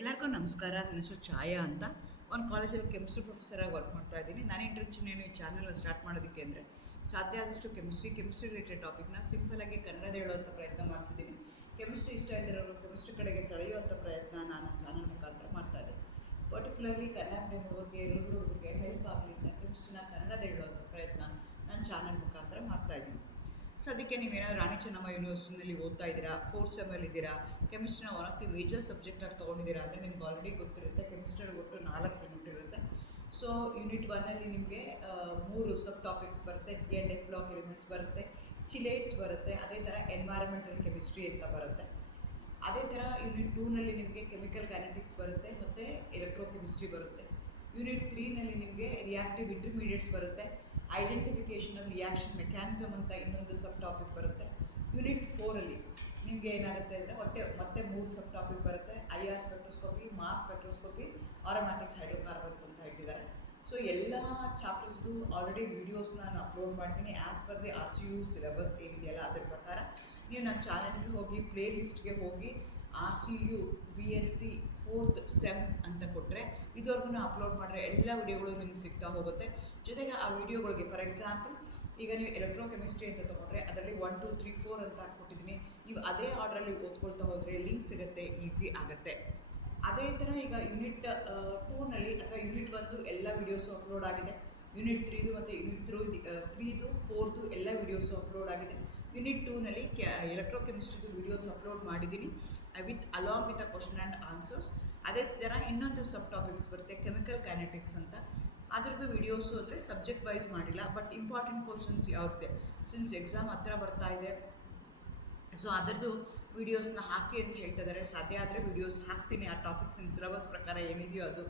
ಎಲ್ಲರಿಗೂ ನಮಸ್ಕಾರ. ನನ್ನ ಹೆಸರು ಛಾಯಾ ಅಂತ. ಒಂದು ಕಾಲೇಜಲ್ಲಿ ಕೆಮಿಸ್ಟ್ರಿ ಪ್ರೊಫೆಸರಾಗಿ ವರ್ಕ್ ಮಾಡ್ತಾ ಇದ್ದೀನಿ. ನನ್ನ ಇಂಟ್ರೆಸ್ಟ್ ಏನು ಈ ಚಾನಲ್ನ ಸ್ಟಾರ್ಟ್ ಮಾಡೋದಕ್ಕೆ ಅಂದರೆ ಸಾಧ್ಯ ಆದಷ್ಟು ಕೆಮಿಸ್ಟ್ರಿ ರಿಲೇಟೆಡ್ ಟಾಪಿಕ್ನ ಸಿಂಪಲಾಗಿ ಕನ್ನಡದ ಹೇಳುವಂಥ ಪ್ರಯತ್ನ ಮಾಡ್ತಿದ್ದೀನಿ. ಕೆಮಿಸ್ಟ್ರಿ ಇಷ್ಟ ಇದ್ದಿರೋರು ಕೆಮಿಸ್ಟ್ರಿ ಕಡೆಗೆ ಸೆಳೆಯುವಂಥ ಪ್ರಯತ್ನ ನಾನು ಚಾನಲ್ ಮುಖಾಂತರ ಮಾಡ್ತಾ ಇದ್ದೀನಿ. ಪರ್ಟಿಕ್ಯುಲರ್ಲಿ ಕನ್ನಡ ಮೀಡಿಯಂ ಹುಡುಗರಿಗೆ ಹೆಲ್ಪ್ ಆಗಲಿ ಅಂತ ಕೆಮಿಸ್ಟ್ರಿನ ಕನ್ನಡದ ಹೇಳುವಂಥ ಪ್ರಯತ್ನ ನಾನು ಚಾನಲ್ ಮುಖಾಂತರ ಮಾಡ್ತಾ ಇದ್ದೀನಿ. ಸದ್ಯಕ್ಕೆ ನೀವೇನಾದ್ರು ರಾಣಿ ಚೆನ್ನಮ್ಮ ಯೂನಿವರ್ಸಿಟಿನಲ್ಲಿ ಓದ್ತಾ ಇದ್ದೀರಾ, ಫೋರ್ತ್ ಸೆಮ್ಮಲ್ಲಿ ಇದ್ದೀರಾ, ಕೆಮಿಸ್ಟ್ರಿನ ಒನ್ ಆಫ್ ದಿ ಮೇಜರ್ ಸಬ್ಜೆಕ್ಟಾಗಿ ತೊಗೊಂಡಿದ್ದೀರಾ ಅಂದರೆ ನಿಮ್ಗೆ ಆಲ್ರೆಡಿ ಗೊತ್ತಿರುತ್ತೆ. ಕೆಮಿಸ್ಟ್ರಿಯಲ್ಲಿ ಒಟ್ಟು 4 ಯೂನಿಟ್ ಇರುತ್ತೆ. ಸೊ ಯೂನಿಟ್ 1ಅಲ್ಲಿ ನಿಮಗೆ 3 ಸಬ್ ಟಾಪಿಕ್ಸ್ ಬರುತ್ತೆ. D&F ಬ್ಲಾಕ್ ಎಲಿಮೆಂಟ್ಸ್ ಬರುತ್ತೆ, ಚಿಲೇಟ್ಸ್ ಬರುತ್ತೆ, ಅದೇ ಥರ ಎನ್ವೈರನ್ಮೆಂಟಲ್ ಕೆಮಿಸ್ಟ್ರಿ ಅಂತ ಬರುತ್ತೆ. ಅದೇ ಥರ ಯೂನಿಟ್ 2ನಲ್ಲಿ ನಿಮಗೆ ಕೆಮಿಕಲ್ ಕೈನೆಟಿಕ್ಸ್ ಬರುತ್ತೆ ಮತ್ತು ಎಲೆಕ್ಟ್ರೋ ಕೆಮಿಸ್ಟ್ರಿ ಬರುತ್ತೆ. ಯೂನಿಟ್ 3ನಲ್ಲಿ ನಿಮಗೆ ರಿಯಾಕ್ಟಿವ್ ಇಂಟರ್ಮೀಡಿಯೇಟ್ಸ್ ಬರುತ್ತೆ, ಐಡೆಂಟಿಫಿಕೇಷನ್ ಆಫ್ ರಿಯಾಕ್ಷನ್ ಮೆಕ್ಯಾನಿಸಮ್ ಅಂತ ಇನ್ನೊಂದು ಸಬ್ ಟಾಪಿಕ್ ಬರುತ್ತೆ. ಯೂನಿಟ್ 4ಅಲ್ಲಿ ನಿಮಗೆ ಏನಾಗುತ್ತೆ ಅಂದರೆ ಮತ್ತೆ 3 ಸಬ್ ಟಾಪಿಕ್ ಬರುತ್ತೆ. IR spectroscopy, mass spectroscopy, aromatic hydrocarbons ಅಂತ ಇಟ್ಟಿದ್ದಾರೆ. ಸೊ ಎಲ್ಲ ಚಾಪ್ಟರ್ಸ್ದು ಆಲ್ರೆಡಿ ವೀಡಿಯೋಸ್ನ ನಾನು ಅಪ್ಲೋಡ್ ಮಾಡ್ತೀನಿ. As per the RCU syllabus ಏನಿದೆಯಲ್ಲ ಅದ್ರ ಪ್ರಕಾರ ನೀವು ನನ್ನ ಚಾನಲ್ಗೆ ಹೋಗಿ ಪ್ಲೇ ಲಿಸ್ಟ್ಗೆ ಹೋಗಿ RCU BSc 4th ಸೆಮ್ ಅಂತ ಕೊಟ್ಟರೆ ಇದುವರೆಗೂ ಅಪ್ಲೋಡ್ ಮಾಡಿದ್ರೆ ಎಲ್ಲ ವಿಡಿಯೋಗಳು ನಿಮ್ಗೆ ಸಿಗ್ತಾ ಹೋಗುತ್ತೆ. ಜೊತೆಗೆ ಆ ವಿಡಿಯೋಗಳಿಗೆ ಫಾರ್ ಎಕ್ಸಾಂಪಲ್ ಈಗ ನೀವು ಎಲೆಕ್ಟ್ರೋ ಕೆಮಿಸ್ಟ್ರಿ ಅಂತ ತೊಗೊಂಡ್ರೆ ಅದರಲ್ಲಿ 1 2 3 4 ಅಂತ ಕೊಟ್ಟಿದ್ದೀನಿ. ನೀವು ಅದೇ ಆರ್ಡ್ರಲ್ಲಿ ಓದ್ಕೊಳ್ತಾ ಹೋದರೆ ಲಿಂಕ್ ಸಿಗುತ್ತೆ, ಈಸಿ ಆಗುತ್ತೆ. ಅದೇ ಥರ ಈಗ ಯೂನಿಟ್ 2ನಲ್ಲಿ ಅಥವಾ ಯೂನಿಟ್ 1 ಎಲ್ಲ ವೀಡಿಯೋಸು ಅಪ್ಲೋಡ್ ಆಗಿದೆ. ಯೂನಿಟ್ 3 ಮತ್ತು ಯೂನಿಟ್ 3 4 ಎಲ್ಲ ವೀಡಿಯೋಸು ಅಪ್ಲೋಡ್ ಆಗಿದೆ. ಯೂನಿಟ್ 2ನಲ್ಲಿ ಎಲೆಕ್ಟ್ರೋ ಕೆಮಿಸ್ಟ್ರಿದು ವೀಡಿಯೋಸ್ ಅಪ್ಲೋಡ್ ಮಾಡಿದ್ದೀನಿ along with a question and answers. ಅದೇ ಥರ ಇನ್ನೊಂದು ಸಬ್ ಟಾಪಿಕ್ಸ್ ಬರುತ್ತೆ ಕೆಮಿಕಲ್ ಕೈನೆಟಿಕ್ಸ್ ಅಂತ. ಅದರದ್ದು ವೀಡಿಯೋಸು ಅಂದರೆ ಸಬ್ಜೆಕ್ಟ್ ವೈಸ್ ಮಾಡಿಲ್ಲ, ಬಟ್ ಇಂಪಾರ್ಟೆಂಟ್ ಕ್ವಶನ್ಸ್ ಯಾವುದಿದೆ ಸಿನ್ಸ್ ಎಕ್ಸಾಮ್ ಹತ್ರ ಬರ್ತಾ ಇದೆ. ಸೊ ಅದರದ್ದು ವೀಡಿಯೋಸ್ನ ಹಾಕಿ ಅಂತ ಹೇಳ್ತಾ ಇದ್ದಾರೆ. ಸಾಧ್ಯ ಆದರೆ ವೀಡಿಯೋಸ್ ಹಾಕ್ತೀನಿ ಆ ಟಾಪಿಕ್ಸಿನ ಸಿಲೆಬಸ್ ಪ್ರಕಾರ ಏನಿದೆಯೋ ಅದು.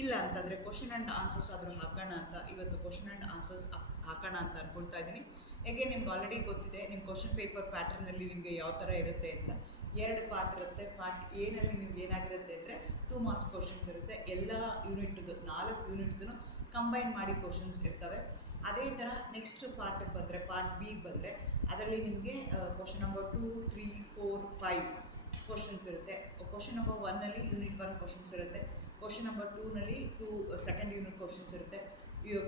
ಇಲ್ಲ ಅಂತಂದರೆ ಕ್ವಶನ್ ಆ್ಯಂಡ್ ಆನ್ಸರ್ಸ್ ಆದರೂ ಹಾಕೋಣ ಅಂತ ಇವತ್ತು ಕ್ವಶನ್ ಆ್ಯಂಡ್ ಆನ್ಸರ್ಸ್ ಹಾಕೋಣ ಅಂತ ಅಂದ್ಕೊಳ್ತಾ ಇದ್ದೀನಿ. ಹೇಗೆ ನಿಮ್ಗೆ ಆಲ್ರೆಡಿ ಗೊತ್ತಿದೆ ನಿಮ್ಮ ಕ್ವಶನ್ ಪೇಪರ್ ಪ್ಯಾಟರ್ನಲ್ಲಿ ನಿಮಗೆ ಯಾವ ಥರ ಇರುತ್ತೆ ಅಂತ. 2 ಪಾರ್ಟ್ ಇರುತ್ತೆ. ಪಾರ್ಟ್ ಎನಲ್ಲಿ ನಿಮ್ಗೆ ಏನಾಗಿರುತ್ತೆ ಅಂದರೆ 2 ಮಾರ್ಕ್ಸ್ ಕ್ವಶನ್ಸ್ ಇರುತ್ತೆ. ಎಲ್ಲ ಯೂನಿಟ್ದು 4 ಯೂನಿಟ್ದು ಕಂಬೈನ್ ಮಾಡಿ ಕ್ವಶನ್ಸ್ ಇರ್ತವೆ. ಅದೇ ಥರ ನೆಕ್ಸ್ಟ್ ಪಾರ್ಟಿಗೆ ಬಂದರೆ ಪಾರ್ಟ್ ಬಿಗೆ ಬಂದರೆ ಅದರಲ್ಲಿ ನಿಮಗೆ ಕ್ವಶನ್ ನಂಬರ್ 2 3 4 5 ಕ್ವಶನ್ಸ್ ಇರುತ್ತೆ. ಕ್ವಶನ್ ನಂಬರ್ 1ನಲ್ಲಿ ಯೂನಿಟ್ 1 ಕ್ವಶನ್ಸ್ ಇರುತ್ತೆ. ಕ್ವಶನ್ ನಂಬರ್ 2ನಲ್ಲಿ ಸೆಕೆಂಡ್ ಯೂನಿಟ್ ಕ್ವಶನ್ಸ್ ಇರುತ್ತೆ.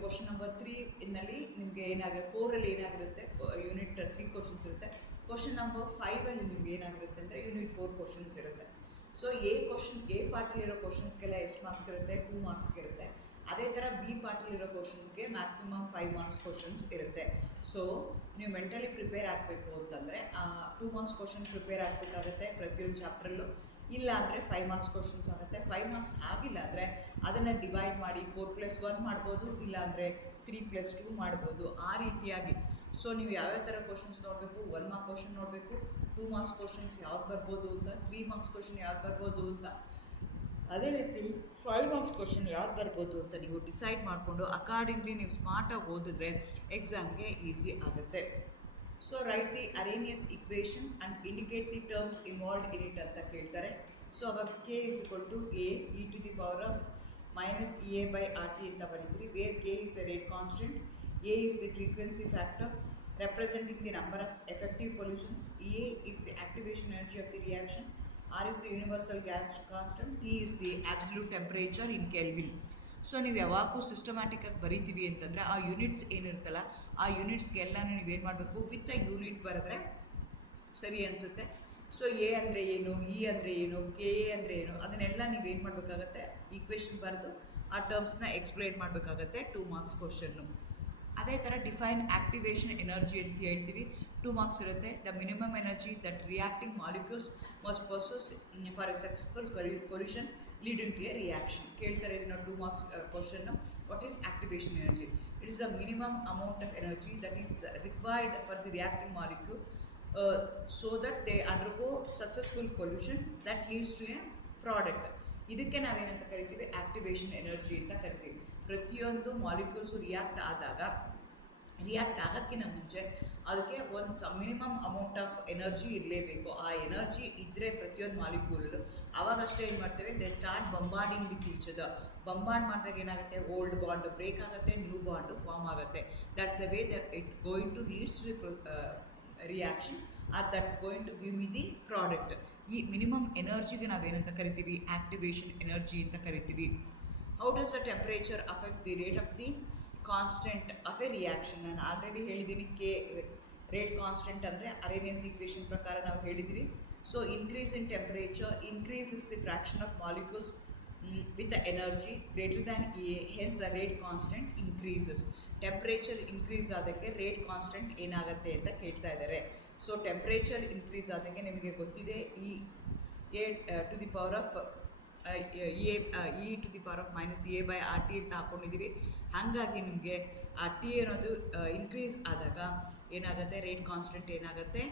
ಕ್ವಶನ್ ನಂಬರ್ 3ನಲ್ಲಿ ನಿಮಗೆ 4ಅಲ್ಲಿ ಏನಾಗಿರುತ್ತೆ ಯೂನಿಟ್ 3 ಕ್ವಶನ್ಸ್ ಇರುತ್ತೆ. ಕ್ವಶನ್ ನಂಬರ್ 5ಅಲ್ಲಿ ನಿಮ್ಗೆ ಏನಾಗಿರುತ್ತೆ ಅಂದರೆ ಯೂನಿಟ್ 4 ಕ್ವಶನ್ಸ್ ಇರುತ್ತೆ. ಸೊ ಎ ಪಾರ್ಟಲ್ಲಿರೋ ಕ್ವಶನ್ಸ್ಗೆಲ್ಲ ಎಷ್ಟು ಮಾರ್ಕ್ಸ್ ಇರುತ್ತೆ? 2 ಮಾರ್ಕ್ಸ್ಗೆ ಇರುತ್ತೆ. ಅದೇ ಥರ ಬಿ ಪಾರ್ಟಲ್ಲಿರೋ ಕ್ವಶನ್ಸ್ಗೆ ಮ್ಯಾಕ್ಸಿಮಮ್ 5 ಮಾರ್ಕ್ಸ್ ಕ್ವಶನ್ಸ್ ಇರುತ್ತೆ. ಸೊ ನೀವು ಮೆಂಟಲಿ ಪ್ರಿಪೇರ್ ಆಗಬೇಕು ಅಂತಂದರೆ 2 ಮಾರ್ಕ್ಸ್ ಕ್ವಶನ್ ಪ್ರಿಪೇರ್ ಆಗಬೇಕಾಗತ್ತೆ ಪ್ರತಿಯೊಂದು ಚಾಪ್ಟ್ರಲ್ಲೂ. ಇಲ್ಲ ಅಂದರೆ 5 ಮಾರ್ಕ್ಸ್ ಕ್ವಶನ್ಸ್ ಆಗುತ್ತೆ. 5 ಮಾರ್ಕ್ಸ್ ಆಗಿಲ್ಲ ಅಂದರೆ ಅದನ್ನು ಡಿವೈಡ್ ಮಾಡಿ 4+1 ಮಾಡ್ಬೋದು, ಇಲ್ಲಾಂದರೆ 3+2 ಮಾಡ್ಬೋದು. ಆ ರೀತಿಯಾಗಿ ಸೊ ನೀವು ಯಾವ್ಯಾವ ಥರ ಕ್ವಶನ್ಸ್ ನೋಡಬೇಕು, 1 ಮಾರ್ಕ್ ಕ್ವಶನ್ ನೋಡಬೇಕು, 2 ಮಾರ್ಕ್ಸ್ ಕ್ವಶನ್ಸ್ ಯಾವ್ದು ಬರ್ಬೋದು ಅಂತ, 3 ಮಾರ್ಕ್ಸ್ ಕ್ವಶನ್ ಯಾವ್ದು ಬರ್ಬೋದು ಅಂತ, ಅದೇ ರೀತಿ 5 ಮಾರ್ಕ್ಸ್ ಕ್ವಶನ್ ಯಾವ್ದು ಬರ್ಬೋದು ಅಂತ ನೀವು ಡಿಸೈಡ್ ಮಾಡಿಕೊಂಡು ಅಕಾರ್ಡಿಂಗ್ಲಿ ನೀವು ಸ್ಮಾರ್ಟಾಗಿ ಓದಿದ್ರೆ ಎಕ್ಸಾಮ್ಗೆ ಈಸಿ ಆಗುತ್ತೆ. So right the ಅರೇನಿಯಸ್ equation and indicate the terms involved in it ಅಂತ ಕೇಳ್ತಾರೆ. ಸೊ ಅವಾಗ K = A e⁻ EA/RT ಅಂತ ಬರೀತೀರಿ. Where K is a rate constant, A is the frequency factor representing the number of effective collisions, EA is the activation energy of the reaction, R is the universal gas constant, T is the absolute temperature in Kelvin. So ನೀವು ಯಾವಾಗೂ ಸಿಸ್ಟಮ್ಯಾಟಿಕ್ಕಾಗಿ ಬರೀತೀವಿ ಅಂತಂದರೆ ಆ units ಏನಿರುತ್ತಲ್ಲ ಆ ಯೂನಿಟ್ಸ್ಗೆಲ್ಲ ನೀವೇನು ಮಾಡಬೇಕು with a unit ಬರೆದ್ರೆ ಸರಿ ಅನಿಸುತ್ತೆ. ಸೊ ಎ ಅಂದರೆ ಏನು, ಇ ಅಂದರೆ ಏನು, ಕೆ ಎ ಅಂದರೆ ಏನು, ಅದನ್ನೆಲ್ಲ ನೀವೇನು ಮಾಡಬೇಕಾಗತ್ತೆ ಈಕ್ವೇಷನ್ ಬರೆದು ಆ ಟರ್ಮ್ಸ್ನ ಎಕ್ಸ್ಪ್ಲೈನ್ ಮಾಡಬೇಕಾಗತ್ತೆ 2 ಮಾರ್ಕ್ಸ್ ಕ್ವಶನ್ನು. ಅದೇ ಥರ ಡಿಫೈನ್ ಆಕ್ಟಿವೇಷನ್ ಎನರ್ಜಿ ಅಂತ ಹೇಳ್ತೀವಿ. 2 ಮಾರ್ಕ್ಸ್ ಇರುತ್ತೆ. The minimum energy that reacting molecules must possess for a successful collision leading to a reaction ಕೇಳ್ತಾರೆ. ಇದನ್ನು 2 ಮಾರ್ಕ್ಸ್ ಕ್ವಶನ್ನು. What is activation energy? It is the minimum amount of energy that is required for the reacting molecule so that they undergo successful collision that leads to a product. ಇದಕ್ಕೆ ನಾವೇನಂತ ಕರಿತೀವಿ? Activation energy ಅಂತ ಕರಿತೀವಿ. ಪ್ರತಿಯೊಂದು molecules react ಆಗೋಕ್ಕಿಂತ ಮುಂಚೆ ಅದಕ್ಕೆ ಒಂದು minimum amount of energy ಇರಲೇಬೇಕು. ಆ ಎನರ್ಜಿ ಇದ್ದರೆ ಪ್ರತಿಯೊಂದು ಮಾಲಿಕ್ಯೂಲಲ್ಲೂ ಅವಾಗಷ್ಟೇ ಏನು ಮಾಡ್ತೇವೆ, they start bombarding with each other. Bombard ಮಾಡಿದಾಗ ಏನಾಗುತ್ತೆ, ಓಲ್ಡ್ ಬಾಂಡ್ ಬ್ರೇಕ್ ಆಗುತ್ತೆ, ನ್ಯೂ ಬಾಂಡು ಫಾರ್ಮ್ ಆಗುತ್ತೆ. That's the way that it going to leads to reaction are that going to give me the product. ಈ minimum ಎನರ್ಜಿಗೆ ನಾವೇನಂತ ಕರಿತೀವಿ, activation energy ಅಂತ ಕರಿತೀವಿ. How does the temperature affect the rate of the constant of a reaction? ನಾನು already ಹೇಳಿದ್ದೀನಿ, rate constant ಅಂದರೆ Arrhenius equation ಪ್ರಕಾರ ನಾವು ಹೇಳಿದ್ವಿ. So increase in temperature increases the fraction of molecules with the energy greater than EA, hence the rate constant increases. Temperature increase ಆದಕ್ಕೆ rate constant ಏನಾಗುತ್ತೆ ಅಂತ ಕೇಳ್ತಾ ಇದ್ದಾರೆ. ಸೊ ಟೆಂಪ್ರೇಚರ್ ಇನ್ಕ್ರೀಸ್ ಆದಂಗೆ ನಿಮಗೆ ಗೊತ್ತಿದೆ, A to the power of e to the power of minus A by R T ಅಂತ ಹಾಕ್ಕೊಂಡಿದ್ದೀವಿ. ಹಾಗಾಗಿ ನಿಮಗೆ ಆ ಟಿ ಅನ್ನೋದು ಇನ್ಕ್ರೀಸ್ ಆದಾಗ ಏನಾಗುತ್ತೆ, ರೇಟ್ ಕಾನ್ಸ್ಟೆಂಟ್ ಏನಾಗುತ್ತೆ,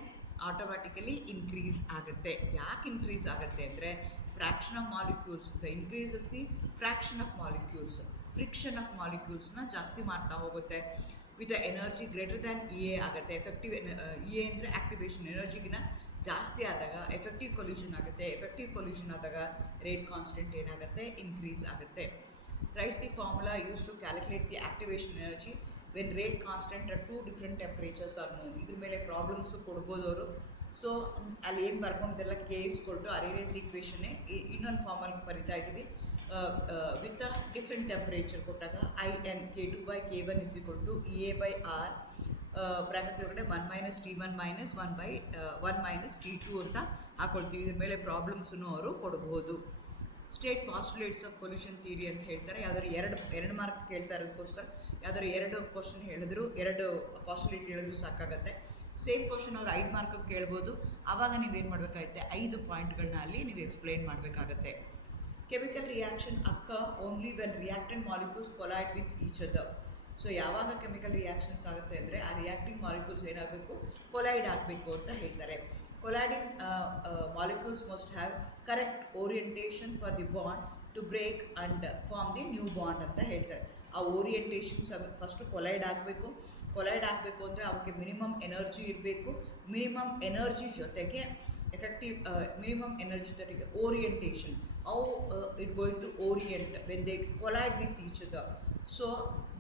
ಆಟೋಮ್ಯಾಟಿಕಲಿ ಇನ್ಕ್ರೀಸ್ ಆಗುತ್ತೆ. ಯಾಕೆ ಇನ್ಕ್ರೀಸ್ ಆಗುತ್ತೆ ಅಂದರೆ fraction of molecules, the increases the fraction of molecules, friction of ಮಾಲಿಕ್ಯೂಲ್ಸ್ನ ಜಾಸ್ತಿ ಮಾಡ್ತಾ ಹೋಗುತ್ತೆ. With energy greater than E A ಆಗುತ್ತೆ. ಎಫೆಕ್ಟಿವ್ ಇ ಎ ಅಂದರೆ ಆ್ಯಕ್ಟಿವೇಶನ್ ಎನರ್ಜಿಗಿನ ಜಾಸ್ತಿ ಆದಾಗ ಎಫೆಕ್ಟಿವ್ ಕೊಲ್ಯೂಷನ್ ಆಗುತ್ತೆ. ಎಫೆಕ್ಟಿವ್ ಕೊಲ್ಯೂಷನ್ ಆದಾಗ ರೇಟ್ ಕಾನ್ಸ್ಟೆಂಟ್ ಏನಾಗುತ್ತೆ, ಇನ್ಕ್ರೀಸ್ ಆಗುತ್ತೆ. Write the formula use to calculate the activation energy when rate constant at 2 different temperatures R non. ಇದ್ರ ಮೇಲೆ ಪ್ರಾಬ್ಲಮ್ಸು ಕೊಡ್ಬೋದು ಅವರು. ಸೊ ಅಲ್ಲಿ ಏನು ಬರ್ಕೊಂಡಿದ್ದೆಲ್ಲ ಕೆ ಇಸ್ ಕೊಟ್ಟು ಅರೇನಿಯಸ್ ಈಕ್ವೇಷನ್ನೇ ಇನ್ನೊಂದು ಫಾರ್ಮಲ್ಲಿ ಬರಿತಾ ಇದ್ದೀವಿ. ವಿತ್ ಅ ಡಿಫ್ರೆಂಟ್ ಟೆಂಪ್ರೇಚರ್ ಕೊಟ್ಟಾಗ IN/K2/K1 is equal to EA/R bracket ಒಳಗಡೆ 1 - T1 - 1 - T2 ಅಂತ ಹಾಕೊಳ್ತೀವಿ. ಇದ್ರ ಮೇಲೆ ಪ್ರಾಬ್ಲಮ್ಸನ್ನು ಅವರು ಕೊಡ್ಬೋದು. State postulates of pollution theory ಅಂತ ಹೇಳ್ತಾರೆ. ಯಾವ್ದಾದ್ರು ಎರಡು ಮಾರ್ಕ್ ಕೇಳ್ತಾ ಇರೋದಕ್ಕೋಸ್ಕರ ಯಾವ್ದಾದ್ರು 2 ಕ್ವಶನ್ ಹೇಳಿದ್ರು, 2 ಪಾಸ್ಟುಲೇಟ್ ಹೇಳಿದ್ರು ಸಾಕಾಗತ್ತೆ. ಸೇಮ್ ಕ್ವಶನ್ ಅವ್ರು 5 ಮಾರ್ಕಿಗೆ ಕೇಳ್ಬೋದು. ಆವಾಗ ನೀವೇನು ಮಾಡಬೇಕಾಗುತ್ತೆ, 5 ಪಾಯಿಂಟ್ಗಳನ್ನ ಅಲ್ಲಿ ನೀವು ಎಕ್ಸ್ಪ್ಲೈನ್ ಮಾಡಬೇಕಾಗತ್ತೆ. Chemical reaction only when reactant molecules collide with each other. So ಯಾವಾಗ ಕೆಮಿಕಲ್ ರಿಯಾಕ್ಷನ್ಸ್ ಆಗುತ್ತೆ ಅಂದರೆ ಆ ರಿಯಾಕ್ಟಿಂಗ್ ಮಾಲಿಕ್ಯೂಲ್ಸ್ ಏನಾಗಬೇಕು, ಕೊಲೈಡ್ ಆಗಬೇಕು ಅಂತ ಹೇಳ್ತಾರೆ. Colliding molecules must have correct orientation for the bond to break and form the new bond ಅಂತ ಹೇಳ್ತಾರೆ. ಆ ಓರಿಯೆಂಟೇಷನ್ಸ್ ಫಸ್ಟು ಕೊಲೈಡ್ ಆಗಬೇಕು. ಕೊಲೈಡ್ ಆಗಬೇಕು ಅಂದರೆ ಅವಕ್ಕೆ ಮಿನಿಮಮ್ ಎನರ್ಜಿ ಇರಬೇಕು. ಮಿನಿಮಮ್ ಎನರ್ಜಿ ಜೊತೆಗೆ ಎಫೆಕ್ಟಿವ್ ಮಿನಿಮಮ್ ಎನರ್ಜಿ ಜೊತೆಗೆ orientation. How it going to orient when they collide with each other. So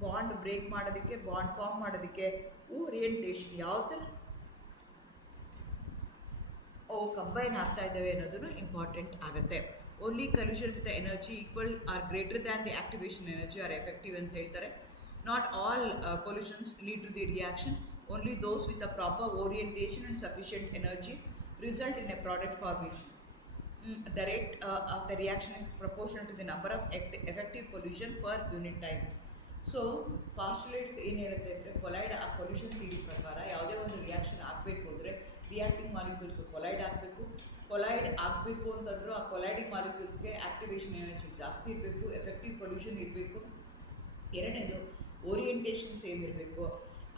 bond break ಮಾಡೋದಕ್ಕೆ, ಬಾಂಡ್ ಫಾರ್ಮ್ ಮಾಡೋದಕ್ಕೆ ಓರಿಯೆಂಟೇಷನ್ ಯಾವ ಥರ ಅವು ಕಂಬೈನ್ ಆಗ್ತಾ ಇದ್ದಾವೆ ಅನ್ನೋದು ಇಂಪಾರ್ಟೆಂಟ್ ಆಗುತ್ತೆ. Only collision with energy equal or greater than the activation energy are effective ಅಂತ ಹೇಳ್ತಾರೆ. Not all collisions lead to the reaction. Only those with a proper orientation and sufficient energy result in a product formation. The rate of the reaction is proportional to the number of effective collision per unit time. So postulates ಏನು ಹೇಳುತ್ತೆ ಅಂದರೆ, collusion theory ಪ್ರಕಾರ ಯಾವುದೇ ಒಂದು reaction ಆಗಬೇಕು ಅಂದರೆ reacting molecules collide ಆಗಬೇಕು. Collide ಆಗಬೇಕು ಅಂತಂದರೂ ಆ ಕೊಲೈಡಿಂಗ್ ಮಾಲಿಕ್ಯೂಲ್ಸ್ಗೆ ಆ್ಯಕ್ಟಿವೇಶನ್ ಎನರ್ಜಿ ಜಾಸ್ತಿ ಇರಬೇಕು, ಎಫೆಕ್ಟಿವ್ ಕೊಲ್ಯೂಷನ್ ಇರಬೇಕು. ಎರಡನೇದು ಓರಿಯೆಂಟೇಷನ್ ಸೇಮ್ ಇರಬೇಕು.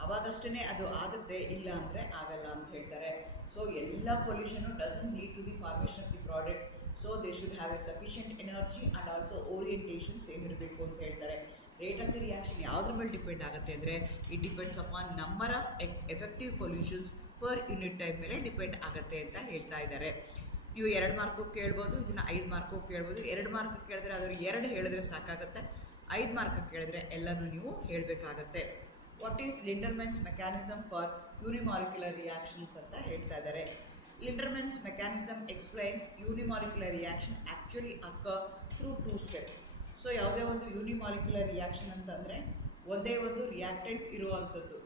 ಅವಾಗಷ್ಟೇ ಅದು ಆಗುತ್ತೆ, ಇಲ್ಲ ಅಂದರೆ ಆಗಲ್ಲ ಅಂತ ಹೇಳ್ತಾರೆ. ಸೊ ಎಲ್ಲ collision doesn't lead to the formation of the product. So they should have a sufficient energy and also orientation same ಇರಬೇಕು ಅಂತ ಹೇಳ್ತಾರೆ. ರೇಟ್ ಆಫ್ ದಿ ರಿಯಾಕ್ಷನ್ ಯಾವುದ್ರ ಮೇಲೆ ಡಿಪೆಂಡ್ ಆಗುತ್ತೆ ಅಂದರೆ, it depends upon number of effective ಕೊಲ್ಯೂಷನ್ಸ್ per unit time ಮೇಲೆ depend ಆಗುತ್ತೆ ಅಂತ ಹೇಳ್ತಾ ಇದ್ದಾರೆ. ನೀವು 2 ಮಾರ್ಕು ಕೇಳ್ಬೋದು, ಇದನ್ನು 5 ಮಾರ್ಕು ಕೇಳ್ಬೋದು. 2 ಮಾರ್ಕ್ ಕೇಳಿದ್ರೆ ಅದ್ರ 2 ಹೇಳಿದ್ರೆ ಸಾಕಾಗುತ್ತೆ. 5 ಮಾರ್ಕ್ ಕೇಳಿದ್ರೆ ಎಲ್ಲನೂ ನೀವು ಹೇಳಬೇಕಾಗತ್ತೆ. What is Lindemann's mechanism for unimolecular reactions ಅಂತ ಹೇಳ್ತಾ ಇದ್ದಾರೆ. Lindemann's mechanism explains unimolecular reaction actually occur through 2 step. So ಯಾವುದೇ ಒಂದು ಯೂನಿಮಾಲಿಕ್ಯುಲರ್ ರಿಯಾಕ್ಷನ್ ಅಂತಂದರೆ ಒಂದೇ ಒಂದು ರಿಯಾಕ್ಟೆಂಟ್ ಇರುವಂಥದ್ದು.